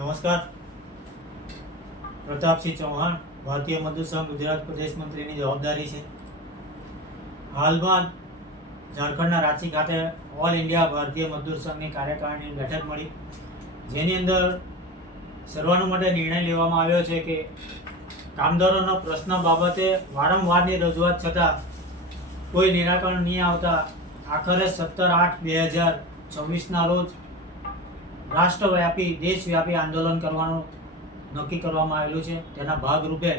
નમસ્કાર. પ્રતાપસિંહ ચૌહાણ, ભારતીય મજદૂર સંઘ ગુજરાત પ્રદેશ મંત્રીની જવાબદારી છે. હાલમાં ઝારખંડના રાંચી ખાતે ઓલ ઇન્ડિયા ભારતીય મજદૂર સંઘની કાર્યકારિણીની બેઠક મળી, જેની અંદર સર્વાનુમતે નિર્ણય લેવામાં આવ્યો છે કે કામદારોનો પ્રશ્ન બાબતે વારંવારની રજૂઆત છતાં કોઈ નિરાકરણ નહીં આવતા આખરે 17/8/2026ના રોજ રાષ્ટ્રવ્યાપી દેશવ્યાપી આંદોલન કરવાનું નક્કી કરવામાં આવેલું છે. તેના ભાગરૂપે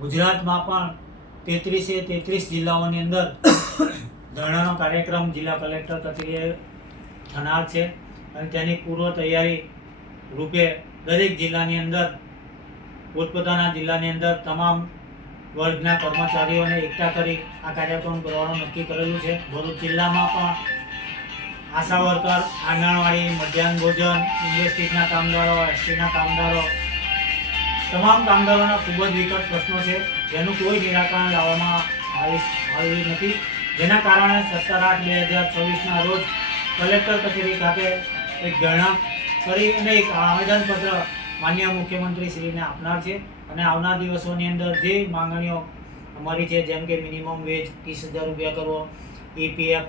ગુજરાતમાં પણ 33 જિલ્લાઓની અંદર ધરણાનો કાર્યક્રમ જિલ્લા કલેક્ટર કચેરીએ થનાર છે અને તેની પૂર્વ તૈયારી રૂપે દરેક જિલ્લાની અંદર પોતપોતાના જિલ્લાની અંદર તમામ વર્ગના કર્મચારીઓને એકઠા કરી આ કાર્યક્રમ કરવાનું નક્કી કરેલું છે. ભરૂચ જિલ્લામાં પણ આશા વર્કર, આંગણવાડી, મધ્યાહન ભોજન, ઇન્ડસ્ટ્રીઝના કામદારો, એસટીના કામદારો, તમામ કામદારોના ખૂબ જ વિકટ પ્રશ્નો છે, જેનું કોઈ નિરાકરણ લાવવામાં આવ્યું નથી. જેના કારણે 17/8/2026ના રોજ કલેક્ટર કચેરી ખાતે એક ધરણા કરી અને એક આવેદનપત્ર માનનીય મુખ્યમંત્રી શ્રીને આપનાર છે અને આવનાર દિવસોની અંદર જે માંગણીઓ અમારી છે, જેમ કે મિનિમમ વેજ 30,000 રૂપિયા કરવો, EPF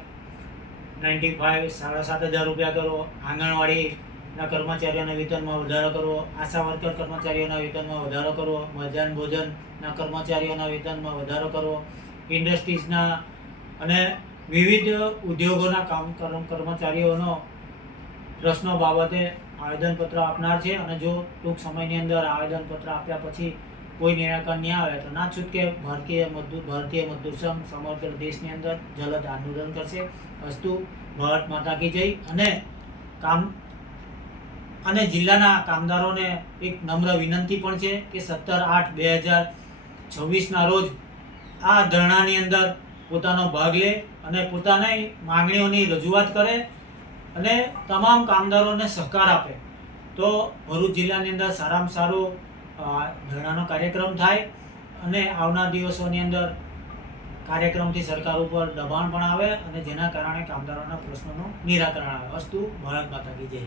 95 7,500 રૂપિયા કરવો, આંગણવાડીના કર્મચારીઓના વેતનમાં વધારો કરવો, આશા વર્કર કર્મચારીઓના વેતનમાં વધારો કરવો, મધ્યાહન ભોજનના કર્મચારીઓના વેતનમાં વધારો કરવો, ઇન્ડસ્ટ્રીઝના અને વિવિધ ઉદ્યોગોના કર્મચારીઓનો પ્રશ્નો બાબતે આવેદનપત્ર આપનાર છે. અને જો ટૂંક સમયની અંદર આવેદનપત્ર આપ્યા પછી કોઈ નિરાકરણ નહીં આવે તો ના છૂટકે ભારતીય મજદૂર સંઘ સમગ્ર દેશની અંદર જલદ આંદોલન કરશે. અસ્તુ ભારત માતા કી જય. અને જિલ્લાના કામદારોને એક નમ્ર વિનંતી પણ છે કે 17/8/2026ના રોજ આ ધરણાની અંદર પોતાનો ભાગ લે અને પોતાની માંગણીઓની રજૂઆત કરે અને તમામ કામદારોને સહકાર આપે તો ભરૂચ જિલ્લાની અંદર સારામાં સારો ધરણાનો કાર્યક્રમ થાય અને આવનાર દિવસોની અંદર કાર્યક્રમથી સરકાર ઉપર દબાણ પણ આવે અને જેના કારણે કામદારોના પ્રશ્નોનું નિરાકરણ આવે. અસ્તુ ભારત માતા કી જય.